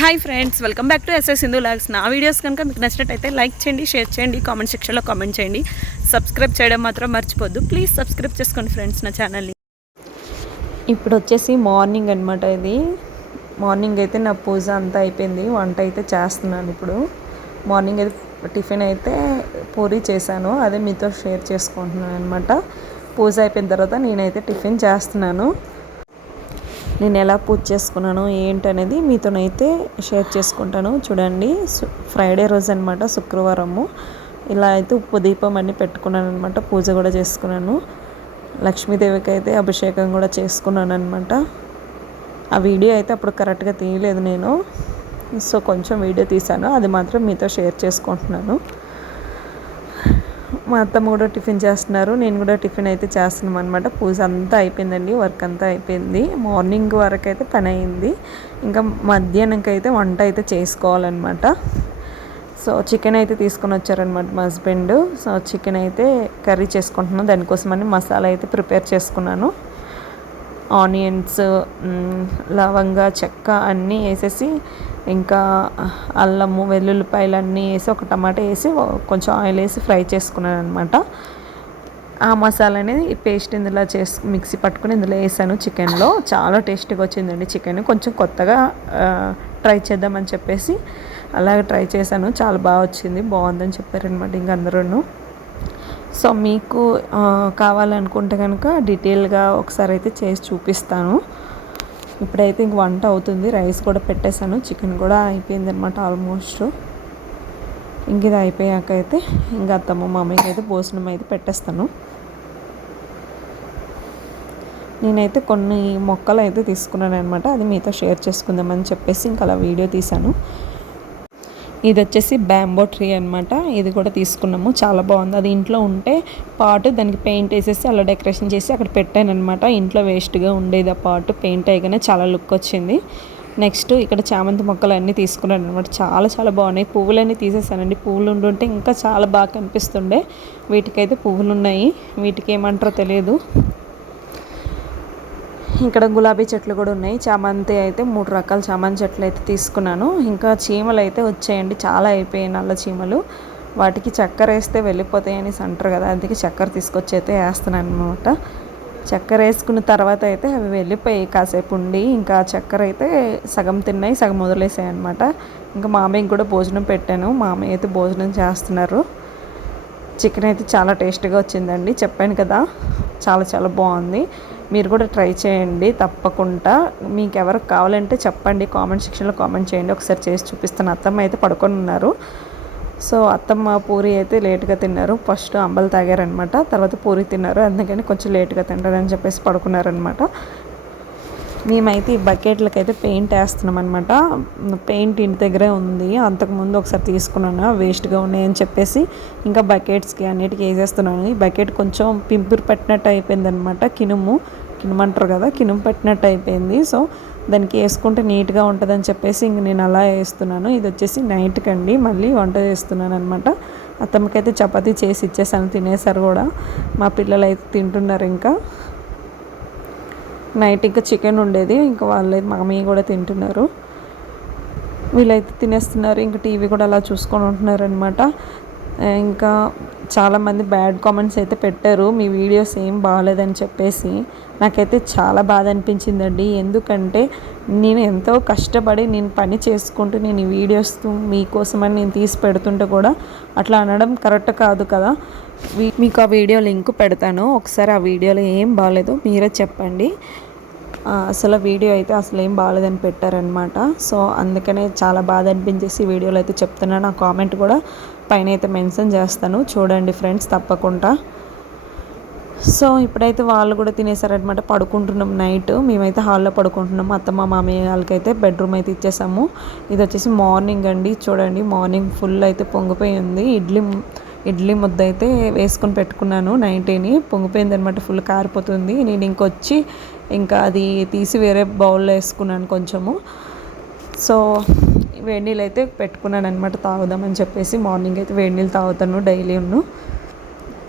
Hi friends, welcome back to SS Sindhu vlogs. నా videos కనుక మీకు నచ్చినట్టయితే లైక్ చేయండి, షేర్ చేయండి, కామెంట్ సెక్షన్లో కామెంట్ చేయండి. సబ్స్క్రైబ్ చేయడం మాత్రం మర్చిపోద్దు. ప్లీజ్ సబ్స్క్రైబ్ చేసుకోండి ఫ్రెండ్స్ నా ఛానల్ని. ఇప్పుడు వచ్చేసి మార్నింగ్ అనమాట. ఇది మార్నింగ్ అయితే నా పూజ అంతా అయిపోయింది. వంట అయితే చేస్తున్నాను ఇప్పుడు. మార్నింగ్ అయితే టిఫిన్ అయితే పూరి చేశాను, అదే మీతో షేర్ చేసుకుంటున్నాను అనమాట. పూజ అయిపోయిన తర్వాత నేనైతే టిఫిన్ చేస్తున్నాను. నేను ఎలా పూజ చేసుకున్నాను ఏంటనేది మీతోనైతే షేర్ చేసుకుంటాను. చూడండి, ఫ్రైడే రోజు అనమాట, శుక్రవారము. ఇలా అయితే ఉప్పు దీపం అన్నీ పెట్టుకున్నాను అనమాట. పూజ కూడా చేసుకున్నాను. లక్ష్మీదేవికి అయితే అభిషేకం కూడా చేసుకున్నాను అనమాట. ఆ వీడియో అయితే అప్పుడు కరెక్ట్గా తీయలేదు నేను, సో కొంచెం వీడియో తీశాను, అది మాత్రం మీతో షేర్ చేసుకుంటున్నాను. మా అత్తమ్మ కూడా టిఫిన్ చేస్తున్నారు, నేను కూడా టిఫిన్ అయితే చేస్తున్నాం అనమాట. పూజ అంతా అయిపోయిందండి, వర్క్ అంతా అయిపోయింది. మార్నింగ్ వరకు అయితే పని అయింది. ఇంకా మధ్యాహ్నంకి అయితే వంట అయితే చేసుకోవాలన్నమాట. సో చికెన్ అయితే తీసుకొని వచ్చారనమాట మా హస్బెండ్. సో చికెన్ అయితే కర్రీ చేసుకుంటున్నాను. దానికోసమని మసాలా అయితే ప్రిపేర్ చేసుకున్నాను. ఆనియన్స్, లవంగా, చెక్క అన్నీ వేసేసి, ఇంకా అల్లము, వెల్లుల్లిపాయలు అన్నీ వేసి, ఒక టమాటా వేసి, కొంచెం ఆయిల్ వేసి ఫ్రై చేసుకున్నాను అనమాట. ఆ మసాలా అనేది పేస్ట్ ఇందులో మిక్సీ పట్టుకుని ఇందులో వేసాను చికెన్లో. చాలా టేస్టీగా వచ్చిందండి చికెన్. కొంచెం కొత్తగా ట్రై చేద్దామని చెప్పేసి అలాగే ట్రై చేశాను. చాలా బాగా వచ్చింది, బాగుందని చెప్పారనమాట ఇంక అందరూ. సో మీకు కావాలనుకుంటే కనుక డీటెయిల్గా ఒకసారి అయితే చేసి చూపిస్తాను. ఇప్పుడైతే ఇంక వంట అవుతుంది. రైస్ కూడా పెట్టేశాను, చికెన్ కూడా అయిపోయింది అనమాట ఆల్మోస్ట్. ఇంక ఇది అయిపోయాక అయితే ఇంకా అత్తమ్మ మామయ్యకి అయితే భోజనం అయితే పెట్టేస్తాను. నేనైతే కొన్ని మొక్కలు అయితే తీసుకున్నాను అనమాట, అది మీతో షేర్ చేసుకుందామని చెప్పేసి ఇంకా అలా వీడియో తీశాను. ఇది వచ్చేసి బ్యాంబో ట్రీ అనమాట. ఇది కూడా తీసుకున్నాము, చాలా బాగుంది. అది ఇంట్లో ఉంటే పాటు దానికి పెయింట్ వేసేసి అలా డెకరేషన్ చేసి అక్కడ పెట్టాను అనమాట. ఇంట్లో వేస్ట్గా ఉండేది ఆ పాటు, పెయింట్ అయ్యగానే చాలా లుక్ వచ్చింది. నెక్స్ట్ ఇక్కడ చామంతి మొక్కలు అన్నీ తీసుకున్నాను అనమాట. చాలా చాలా బాగున్నాయి. పువ్వులన్నీ తీసేసానండి. పువ్వులు ఉండుంటే ఇంకా చాలా బాగా కనిపిస్తుండే. వీటికైతే పువ్వులు ఉన్నాయి, వీటికి ఏమంటారో తెలియదు. ఇక్కడ గులాబీ చెట్లు కూడా ఉన్నాయి. చామంతి అయితే 3 రకాల చామంతి చెట్లు అయితే తీసుకున్నాను. ఇంకా చీమలు అయితే వచ్చాయండి, చాలా అయిపోయాయి నల్ల చీమలు. వాటికి చక్కెర వేస్తే వెళ్ళిపోతాయి అనేసి అంటారు కదా, అందుకే చక్కెర తీసుకొచ్చి అయితే వేస్తున్నాను అనమాట. చక్కెర వేసుకున్న తర్వాత అయితే అవి వెళ్ళిపోయాయి కాసేపు ఉండి. ఇంకా చక్కెర అయితే సగం తిన్నాయి, సగం వదిలేసాయి అనమాట. ఇంకా మామయ్యకి కూడా భోజనం పెట్టాను. మామయ్య అయితే భోజనం చేస్తున్నారు. చికెన్ అయితే చాలా టేస్టీగా వచ్చిందండి, చెప్పాను కదా, చాలా చాలా బాగుంది. మీరు కూడా ట్రై చేయండి తప్పకుండా. మీకు ఎవరికి కావాలంటే చెప్పండి, కామెంట్ సెక్షన్లో కామెంట్ చేయండి, ఒకసారి చేసి చూపిస్తాను. అత్తమ్మ అయితే పడుకొని ఉన్నారు. సో అత్తమ్మ పూరి అయితే లేట్గా తిన్నారు. ఫస్ట్ అంబలు తాగారనమాట, తర్వాత పూరి తిన్నారు. అందుకని కొంచెం లేట్గా తింటారని చెప్పేసి పడుకున్నారనమాట. మేమైతే ఈ బకెట్లకైతే పెయింట్ వేస్తున్నాం అనమాట. పెయింట్ ఇంటి దగ్గరే ఉంది, అంతకుముందు ఒకసారి తీసుకున్నాను, వేస్ట్గా ఉన్నాయని చెప్పేసి ఇంకా బకెట్స్కి అన్నిటికీ వేసేస్తున్నాను. ఈ బకెట్ కొంచెం పింపురు పెట్టినట్టు అయిపోయిందనమాట. కినుము అంటారు కదా, కినుము పెట్టినట్టు అయిపోయింది. సో దానికి వేసుకుంటే నీట్గా ఉంటుందని చెప్పేసి ఇంక నేను అలా వేస్తున్నాను. ఇది వచ్చేసి నైట్కి అండి, మళ్ళీ వంట చేస్తున్నాను అనమాట. అత్తమ్మకైతే చపాతీ చేసి ఇచ్చేసాను, తినేసారు కూడా. మా పిల్లలు అయితే తింటున్నారు. ఇంకా నైట్ ఇంకా చికెన్ ఉండేది, ఇంకా వాళ్ళైతే మామయ్య కూడా తింటున్నారు. వీళ్ళైతే తినేస్తున్నారు, ఇంకా టీవీ కూడా అలా చూసుకొని ఉంటున్నారు అనమాట. ఇంకా చాలామంది బ్యాడ్ కామెంట్స్ అయితే పెట్టారు, మీ వీడియోస్ ఏం బాగాలేదని చెప్పేసి. నాకైతే చాలా బాధ అనిపించిందండి, ఎందుకంటే నేను ఎంతో కష్టపడి నేను పని చేసుకుంటూ నేను ఈ వీడియోస్ మీకోసమని నేను తీసి పెడుతుంటే కూడా అట్లా అనడం కరెక్ట్ కాదు కదా. మీకు ఆ వీడియో లింక్ పెడతాను, ఒకసారి ఆ వీడియోలో ఏం బాగాలేదో మీరే చెప్పండి. అసలు వీడియో అయితే అసలు ఏం బాగాలేదని పెట్టారనమాట. సో అందుకనే చాలా బాధ అనిపించేసి వీడియోలో అయితే చెప్తున్నాను. ఆ కామెంట్ కూడా పైన అయితే మెన్షన్ చేస్తాను, చూడండి ఫ్రెండ్స్ తప్పకుండా. సో ఇప్పుడైతే వాళ్ళు కూడా తినేసారనమాట, పడుకుంటున్నాం. నైట్ మేమైతే హాల్లో పడుకుంటున్నాం. అత్తమ్మ మామయ్య వాళ్ళకైతే బెడ్రూమ్ అయితే ఇచ్చేసాము. ఇది వచ్చేసి మార్నింగ్ అండి, చూడండి మార్నింగ్ ఫుల్ అయితే పొంగిపోయి ఉంది. ఇడ్లీ ముద్ద అయితే వేసుకొని పెట్టుకున్నాను, నైట్ని పొంగిపోయింది అనమాట, ఫుల్ కారిపోతుంది. నేను ఇంకొచ్చి ఇంకా అది తీసి వేరే బౌల్లో వేసుకున్నాను కొంచెము. సో వేడి నీళ్ళు అయితే పెట్టుకున్నాను అనమాట తాగుదామని చెప్పేసి. మార్నింగ్ అయితే వేడి నీళ్ళు తాగుతాను డైలీ.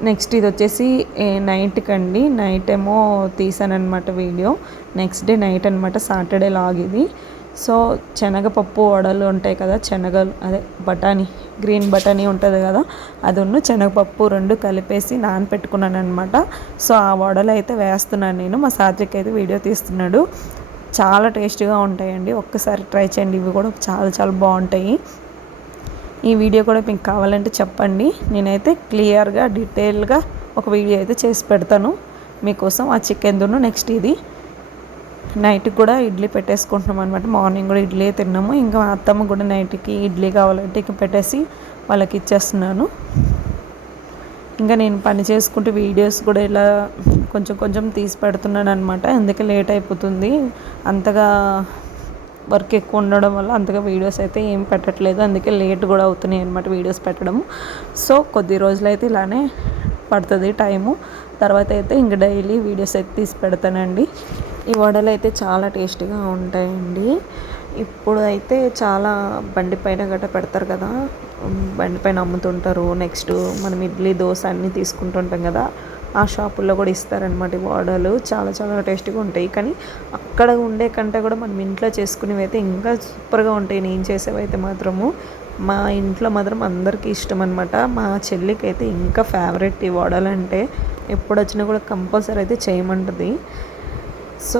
నెక్స్ట్ ఇది వచ్చేసి నైట్కి అండి, నైట్ ఏమో తీసాను అనమాట వీడియో. నెక్స్ట్ డే నైట్ అనమాట, సాటర్డే లాగ్ ఇది. సో శనగపప్పు వడలు ఉంటాయి కదా, శనగలు అదే బఠానీ, గ్రీన్ బఠానీ ఉంటుంది కదా, అది శనగపప్పు 2 కలిపేసి నానపెట్టుకున్నాను అనమాట. సో ఆ వడలు అయితే వేస్తున్నాను నేను. మా సాత్విక్ అయితే వీడియో తీస్తున్నాడు. చాలా టేస్టీగా ఉంటాయండి, ఒక్కసారి ట్రై చేయండి. ఇవి కూడా చాలా చాలా బాగుంటాయి. ఈ వీడియో కూడా మీకు కావాలంటే చెప్పండి, నేనైతే క్లియర్గా డీటెయిల్గా ఒక వీడియో అయితే చేసి పెడతాను మీకోసం. ఆ చికెన్దును నెక్స్ట్ ఇది నైట్కి కూడా ఇడ్లీ పెట్టేసుకుంటున్నాం అనమాట. మార్నింగ్ కూడా ఇడ్లీ తిన్నాము. ఇంకా అత్తమ్మ కూడా నైట్కి ఇడ్లీ కావాలంటే ఇక పెట్టేసి వాళ్ళకి ఇచ్చేస్తున్నాను. ఇంకా నేను పని చేసుకుంటూ వీడియోస్ కూడా ఇలా కొంచెం కొంచెం తీసి పెడుతున్నాను అనమాట. అందుకే లేట్ అయిపోతుంది. అంతగా వర్క్ ఎక్కువ ఉండడం వల్ల అంతగా వీడియోస్ అయితే ఏం పెట్టట్లేదు. అందుకే లేట్ కూడా అవుతున్నాయి అనమాట వీడియోస్ పెట్టడము. సో కొద్ది రోజులైతే ఇలానే పడుతుంది టైము. తర్వాత అయితే ఇంక డైలీ వీడియోస్ అయితే తీసి పెడతానండి. ఈ వడలు అయితే చాలా టేస్టీగా ఉంటాయండి. ఇప్పుడు అయితే చాలా బండి పైన గట్ట పెడతారు కదా, బండి పైన అమ్ముతుంటారు. నెక్స్ట్ మనం ఇడ్లీ దోశ అన్నీ తీసుకుంటుంటాం కదా, ఆ షాపుల్లో కూడా ఇస్తారనమాట ఈ వడలు. చాలా చాలా టేస్టీగా ఉంటాయి. కానీ అక్కడ ఉండే కంటే కూడా మనం ఇంట్లో చేసుకునేవి అయితే ఇంకా సూపర్గా ఉంటాయి. నేను చేసేవైతే మాత్రము మా ఇంట్లో మాత్రం అందరికీ ఇష్టం అనమాట. మా చెల్లికి అయితే ఇంకా ఫేవరెట్ ఈ వడలు అంటే. ఎప్పుడు వచ్చినా కూడా కంపల్సరీ అయితే చేయమంటుంది. సో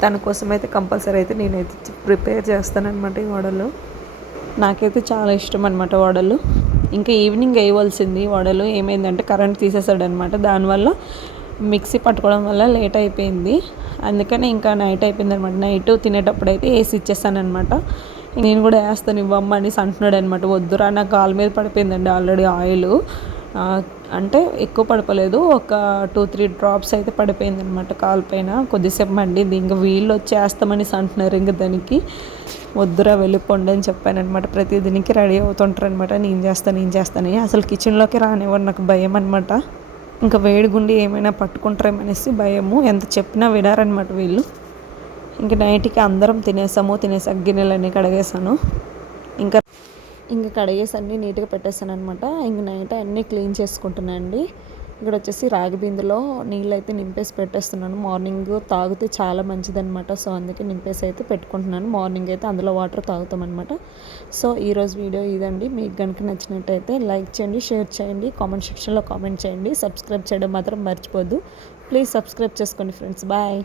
తన కోసం అయితే కంపల్సరీ అయితే నేనైతే ప్రిపేర్ చేస్తానన్నమాట ఈ వడలు. నాకైతే చాలా ఇష్టం అనమాట వడలు. ఇంకా ఈవినింగ్ వేయవలసింది వడలు, ఏమైందంటే కరెంట్ తీసేసాడనమాట. దానివల్ల మిక్సీ పట్టుకోవడం వల్ల లేట్ అయిపోయింది. అందుకని ఇంకా నైట్ అయిపోయింది అనమాట. నైట్ తినేటప్పుడు అయితే వేసి ఇచ్చేస్తానమాట. నేను కూడా వేస్తాను ఇవ్వమ్మ అనేసి అంటున్నాడు అనమాట. వద్దురా, నా కాలు మీద పడిపోయిందండి ఆల్రెడీ ఆయిల్. అంటే ఎక్కువ పడిపోలేదు, ఒక 2-3 డ్రాప్స్ అయితే పడిపోయింది అనమాట కాలు పైన. కొద్దిసేపు మండింది. ఇంకా వీళ్ళు వచ్చి వేస్తామనేసి అంటున్నారు. ఇంకా దానికి వద్దురా వెళ్ళిపోండి అని చెప్పాను అనమాట. ప్రతి దీనికి రెడీ అవుతుంటారు అనమాట, నేను చేస్తాను. అసలు కిచెన్లోకి రానివ్వరు, నాకు భయం అనమాట. ఇంకా వేడిగుండి ఏమైనా పట్టుకుంటారేమనేసి భయము. ఎంత చెప్పినా వినారనమాట వీళ్ళు. ఇంక నైట్కి అందరం తినేసాక గిన్నెలన్నీ కడిగేసాను. ఇంకా కడిగేసి అన్నీ నీట్గా పెట్టేస్తాను అనమాట. ఇంక నైట్ అన్నీ క్లీన్ చేసుకుంటున్నాను అండి. ఇక్కడ వచ్చేసి రాగి బిందులో నీళ్ళు అయితే నింపేసి పెట్టేస్తున్నాను. మార్నింగ్ తాగితే చాలా మంచిదనమాట. సో అందుకే నింపేసి అయితే పెట్టుకుంటున్నాను. మార్నింగ్ అయితే అందులో వాటర్ తాగుతామన్నమాట. సో ఈరోజు వీడియో ఇదండి. మీకు కనుక నచ్చినట్టయితే లైక్ చేయండి, షేర్ చేయండి, కామెంట్ సెక్షన్లో కామెంట్ చేయండి. సబ్స్క్రైబ్ చేయడం మాత్రం మర్చిపోద్దు. ప్లీజ్ సబ్స్క్రైబ్ చేసుకోండి ఫ్రెండ్స్. బాయ్.